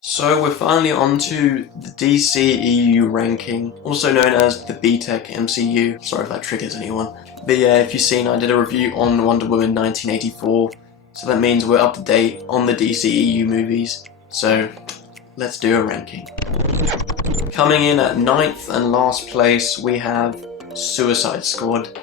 So we're finally on to the DCEU ranking, also known as the BTEC MCU. Sorry if that triggers anyone. But yeah, if you've seen, I did a review on Wonder Woman 1984, so that means we're up to date on the DCEU movies. So let's do a ranking. Coming in at 9th and last place, we have Suicide Squad.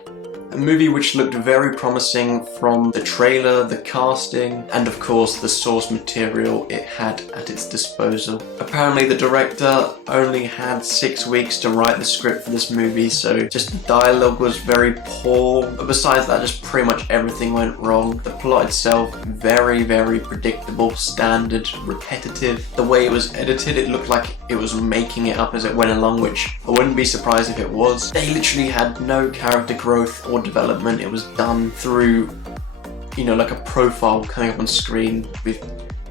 A movie which looked very promising from the trailer, the casting, and of course the source material it had at its disposal. Apparently the director only had 6 weeks to write the script for this movie, so just the dialogue was very poor, but besides that just pretty much everything went wrong. The plot itself, very predictable, standard, repetitive. The way it was edited, it looked like it was making it up as it went along, which I wouldn't be surprised if it was. They literally had no character growth or development. It was done through, like a profile coming up on screen with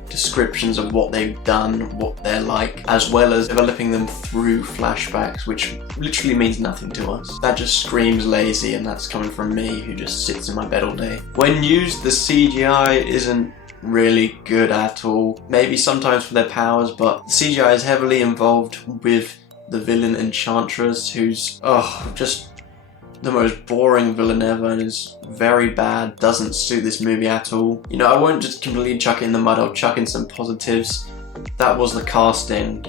descriptions of what they've done, what they're like, as well as developing them through flashbacks, which literally means nothing to us. That just screams lazy, and that's coming from me who just sits in my bed all day. When used, the CGI isn't really good at all. Maybe sometimes for their powers, but the CGI is heavily involved with the villain Enchantress, who's just the most boring villain ever and is very bad, doesn't suit this movie at all. I won't just completely chuck it in the mud, I'll chuck in some positives. That was the casting.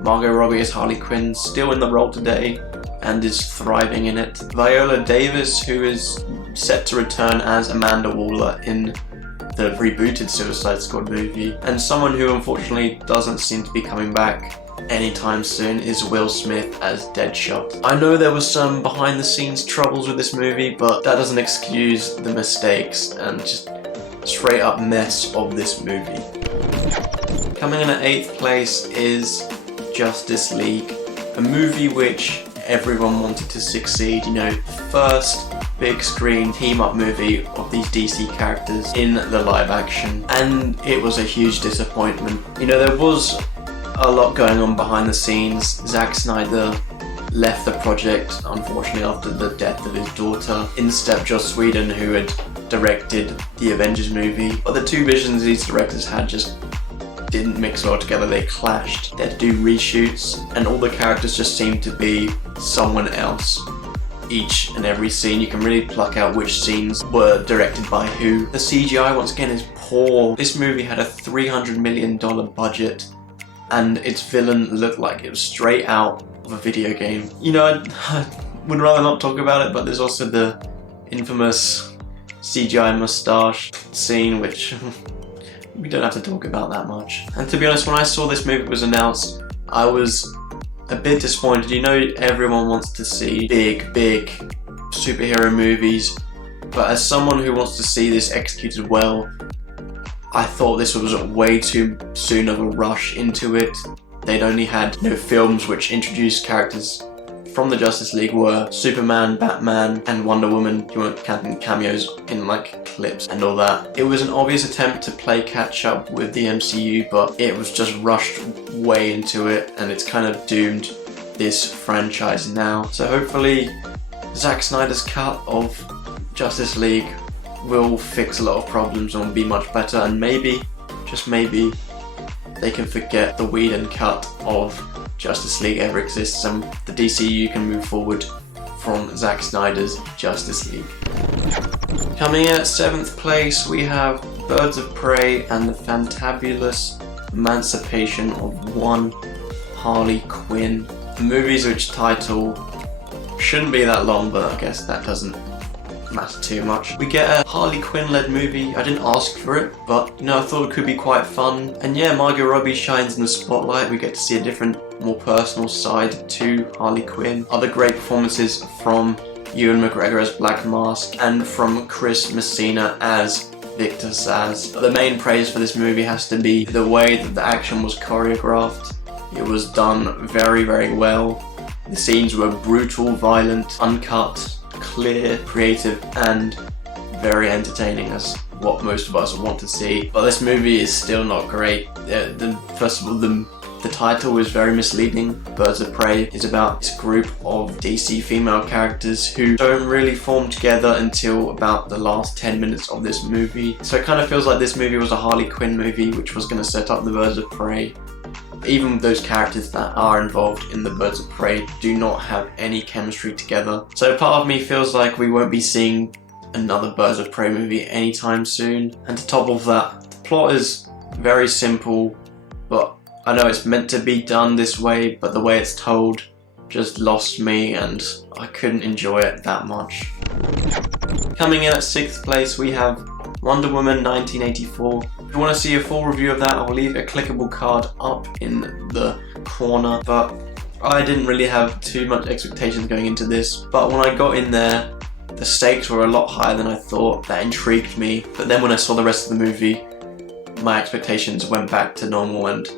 Margot Robbie as Harley Quinn, still in the role today and is thriving in it. Viola Davis, who is set to return as Amanda Waller in the rebooted Suicide Squad movie, and someone who unfortunately doesn't seem to be coming back anytime soon is Will Smith as Deadshot. I know there was some behind the scenes troubles with this movie, but that doesn't excuse the mistakes and just straight up mess of this movie. Coming in at 8th place is Justice League, a movie which everyone wanted to succeed. First big screen team up movie of these DC characters in the live action, and it was a huge disappointment. There was a lot going on behind the scenes. Zack Snyder left the project, unfortunately, after the death of his daughter. In stepped Joss Whedon, who had directed the Avengers movie. But the two visions these directors had just didn't mix well together, they clashed. They had to do reshoots, and all the characters just seemed to be someone else. Each and every scene, you can really pluck out which scenes were directed by who. The CGI, once again, is poor. This movie had a $300 million budget, and its villain looked like it was straight out of a video game. I would rather not talk about it, but there's also the infamous CGI mustache scene, which we don't have to talk about that much. And to be honest, when I saw this movie was announced, I was a bit disappointed. Everyone wants to see big superhero movies, but as someone who wants to see this executed well, I thought this was way too soon of a rush into it. They'd only had films which introduced characters from the Justice League were Superman, Batman, and Wonder Woman. You weren't counting cameos in clips and all that. It was an obvious attempt to play catch up with the MCU, but it was just rushed way into it, and it's kind of doomed this franchise now. So hopefully Zack Snyder's cut of Justice League will fix a lot of problems and will be much better, and maybe, just maybe, they can forget the Whedon cut of Justice League ever exists, and the DCEU can move forward from Zack Snyder's Justice League. Coming in at 7th place, we have Birds of Prey and the Fantabulous Emancipation of One Harley Quinn. The movie's which title shouldn't be that long, but I guess that doesn't matter too much. We get a Harley Quinn led movie. I didn't ask for it, but I thought it could be quite fun. And yeah, Margot Robbie shines in the spotlight. We get to see a different, more personal side to Harley Quinn. Other great performances from Ewan McGregor as Black Mask and from Chris Messina as Victor Zsasz. The main praise for this movie has to be the way that the action was choreographed. It was done very well. The scenes were brutal, violent, uncut, clear, creative, and very entertaining, as what most of us want to see. But this movie is still not great. First of all, the title is very misleading. Birds of Prey is about this group of DC female characters who don't really form together until about the last 10 minutes of this movie. So it kind of feels like this movie was a Harley Quinn movie which was going to set up the Birds of Prey, Even those characters that are involved in the Birds of Prey do not have any chemistry together. So part of me feels like we won't be seeing another Birds of Prey movie anytime soon. And to top of that, the plot is very simple, but I know it's meant to be done this way, but the way it's told just lost me and I couldn't enjoy it that much. Coming in at 6th place we have Wonder Woman 1984. If you want to see a full review of that, I'll leave a clickable card up in the corner, but I didn't really have too much expectations going into this, but when I got in there, the stakes were a lot higher than I thought. That intrigued me, but then when I saw the rest of the movie, my expectations went back to normal and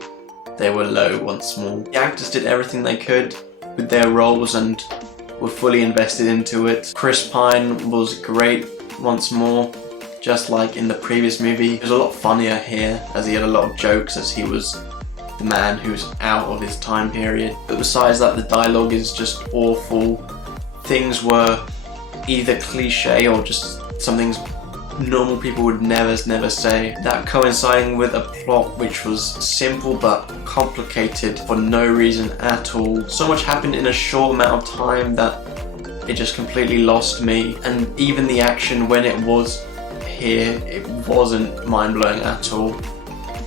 they were low once more. The actors did everything they could with their roles and were fully invested into it. Chris Pine was great once more, just like in the previous movie. He was a lot funnier here, as he had a lot of jokes, as he was the man who's out of his time period. But besides that, the dialogue is just awful. Things were either cliche or just some things normal people would never say. That coinciding with a plot which was simple but complicated for no reason at all. So much happened in a short amount of time that it just completely lost me. And even the action, when it was here, it wasn't mind-blowing at all.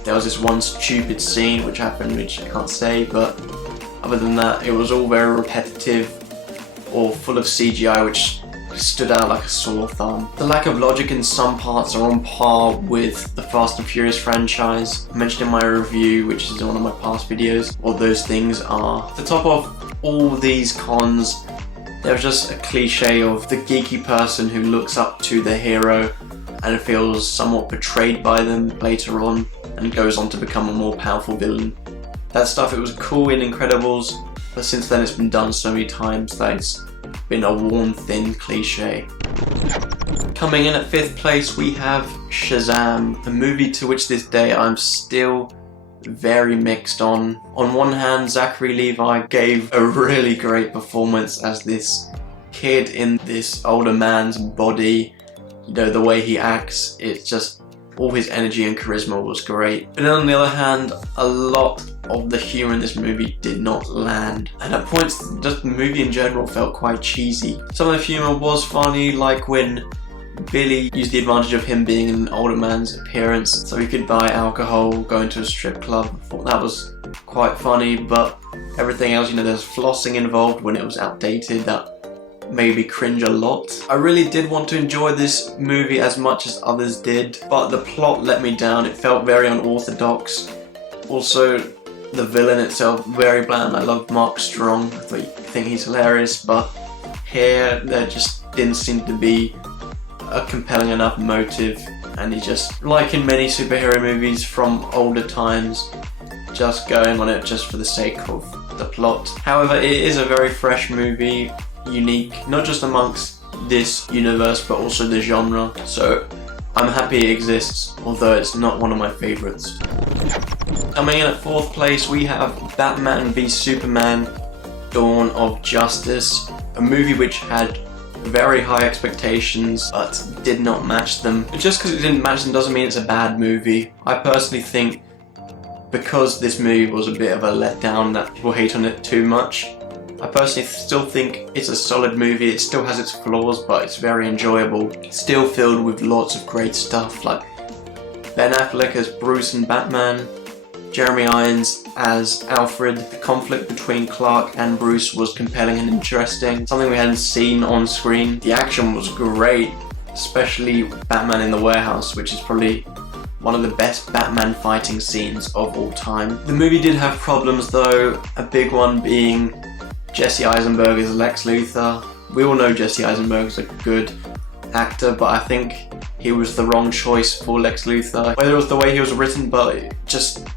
There was this one stupid scene which happened, which I can't say, but other than that, it was all very repetitive or full of CGI, which stood out like a sore thumb. The lack of logic in some parts are on par with the Fast and Furious franchise. I mentioned in my review, which is in one of my past videos, what those things are. To top off all these cons, there's just a cliche of the geeky person who looks up to the hero and feels somewhat betrayed by them later on and goes on to become a more powerful villain. That stuff, it was cool in Incredibles, but since then it's been done so many times that it's been a worn thin cliche. Coming in at 5th place we have Shazam, a movie to which this day I'm still very mixed on. On one hand, Zachary Levi gave a really great performance as this kid in this older man's body. You know, the way he acts, it's just all his energy and charisma was great. But then on the other hand, a lot of the humour in this movie did not land, and at points just the movie in general felt quite cheesy. Some of the humour was funny, like when Billy used the advantage of him being an older man's appearance so he could buy alcohol, go into a strip club. I thought that was quite funny, but everything else, you know, there's flossing involved when it was outdated that made me cringe a lot. I really did want to enjoy this movie as much as others did, but the plot let me down. It felt very unorthodox. Also, the villain itself, very bland. I love Mark Strong. I think he's hilarious, but here there just didn't seem to be a compelling enough motive, and he just, like in many superhero movies from older times, just going on it just for the sake of the plot. However, it is a very fresh movie, unique, not just amongst this universe but also the genre, so I'm happy it exists, although it's not one of my favourites. Coming in at 4th place we have Batman v Superman Dawn of Justice, a movie which had very high expectations but did not match them. But just because it didn't match them doesn't mean it's a bad movie. I personally think because this movie was a bit of a letdown that people hate on it too much. I personally still think it's a solid movie. It still has its flaws, but it's very enjoyable. Still filled with lots of great stuff like Ben Affleck as Bruce and Batman, Jeremy Irons as Alfred. The conflict between Clark and Bruce was compelling and interesting, something we hadn't seen on screen. The action was great, especially Batman in the warehouse, which is probably one of the best Batman fighting scenes of all time. The movie did have problems though, a big one being Jesse Eisenberg as Lex Luthor. We all know Jesse Eisenberg's a good actor, but I think he was the wrong choice for Lex Luthor. Whether it was the way he was written, but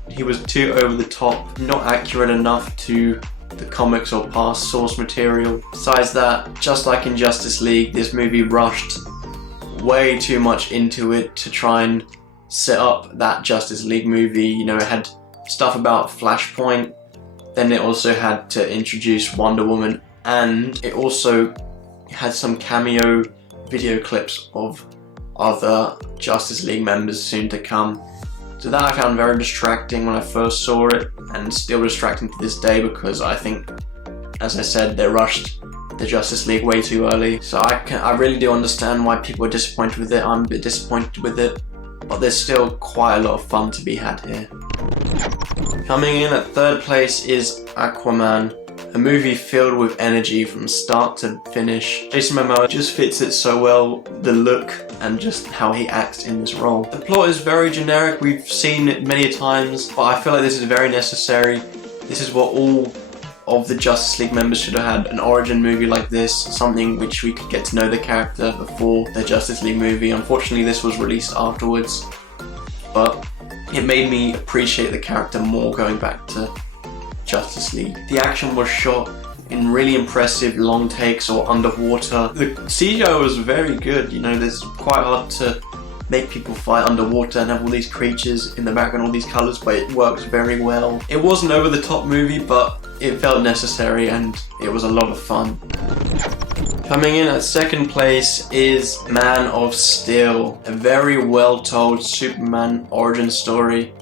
he was too over the top, not accurate enough to the comics or past source material. Besides that, just like in Justice League, this movie rushed way too much into it to try and set up that Justice League movie. You know, it had stuff about Flashpoint, then it also had to introduce Wonder Woman, and it also had some cameo video clips of other Justice League members soon to come. So that I found very distracting when I first saw it, and still distracting to this day because I think, as I said, they rushed the Justice League way too early. So I really do understand why people are disappointed with it. I'm a bit disappointed with it, but there's still quite a lot of fun to be had here. Coming in at third place is AQUAMAN, a movie filled with energy from start to finish. Jason Momoa just fits it so well, the look and just how he acts in this role. The plot is very generic, we've seen it many times, but I feel like this is very necessary. This is what all of the Justice League members should have had, an origin movie like this, something which we could get to know the character before the Justice League movie. Unfortunately, this was released afterwards, but it made me appreciate the character more going back to Justice League. The action was shot in really impressive long takes or underwater. The CGI was very good, you know, it's quite hard to make people fight underwater and have all these creatures in the background, all these colours, but it works very well. It wasn't over the top movie, but it felt necessary and it was a lot of fun. Coming in at second place is Man of Steel, a very well told Superman origin story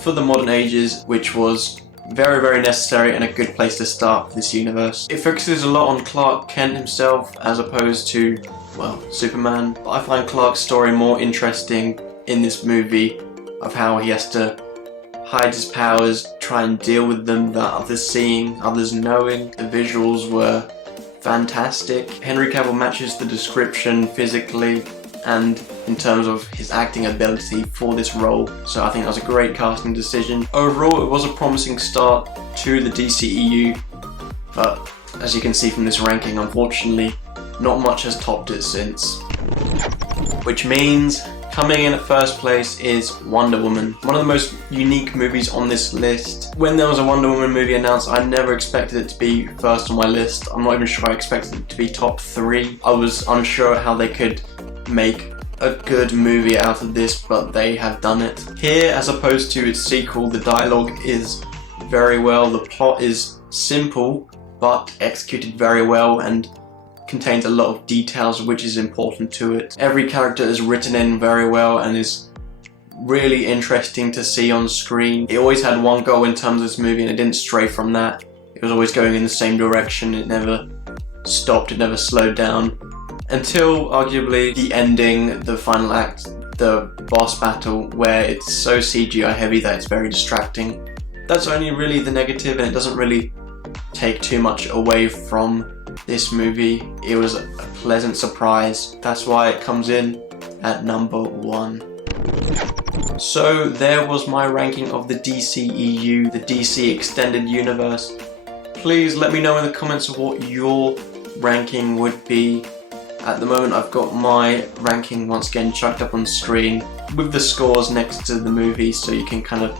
for the modern ages, which was very necessary and a good place to start for this universe. It focuses a lot on Clark Kent himself as opposed to, well, Superman. But I find Clark's story more interesting in this movie, of how he has to hide his powers, try and deal with them without others seeing, others knowing. The visuals were fantastic. Henry Cavill matches the description physically and in terms of his acting ability for this role, so I think that was a great casting decision. Overall, it was a promising start to the DCEU, but as you can see from this ranking, unfortunately, not much has topped it since. Which means, coming in at first place is Wonder Woman, one of the most unique movies on this list. When there was a Wonder Woman movie announced, I never expected it to be first on my list. I'm not even sure I expected it to be top 3. I was unsure how they could make a good movie out of this, but they have done it. Here, as opposed to its sequel, the dialogue is very well, the plot is simple but executed very well and contains a lot of details which is important to it. Every character is written in very well and is really interesting to see on screen. It always had one goal in terms of this movie and it didn't stray from that. It was always going in the same direction, it never stopped, it never slowed down. Until, arguably, the ending, the final act, the boss battle, where it's so CGI heavy that it's very distracting. That's only really the negative, and it doesn't really take too much away from this movie. It was a pleasant surprise. That's why it comes in at number 1. So there was my ranking of the DCEU, the DC Extended Universe. Please let me know in the comments of what your ranking would be. At the moment, I've got my ranking once again chucked up on screen with the scores next to the movie, so you can kind of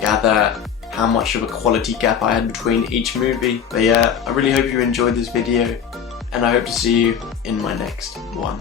gather how much of a quality gap I had between each movie. But yeah, I really hope you enjoyed this video, and I hope to see you in my next one.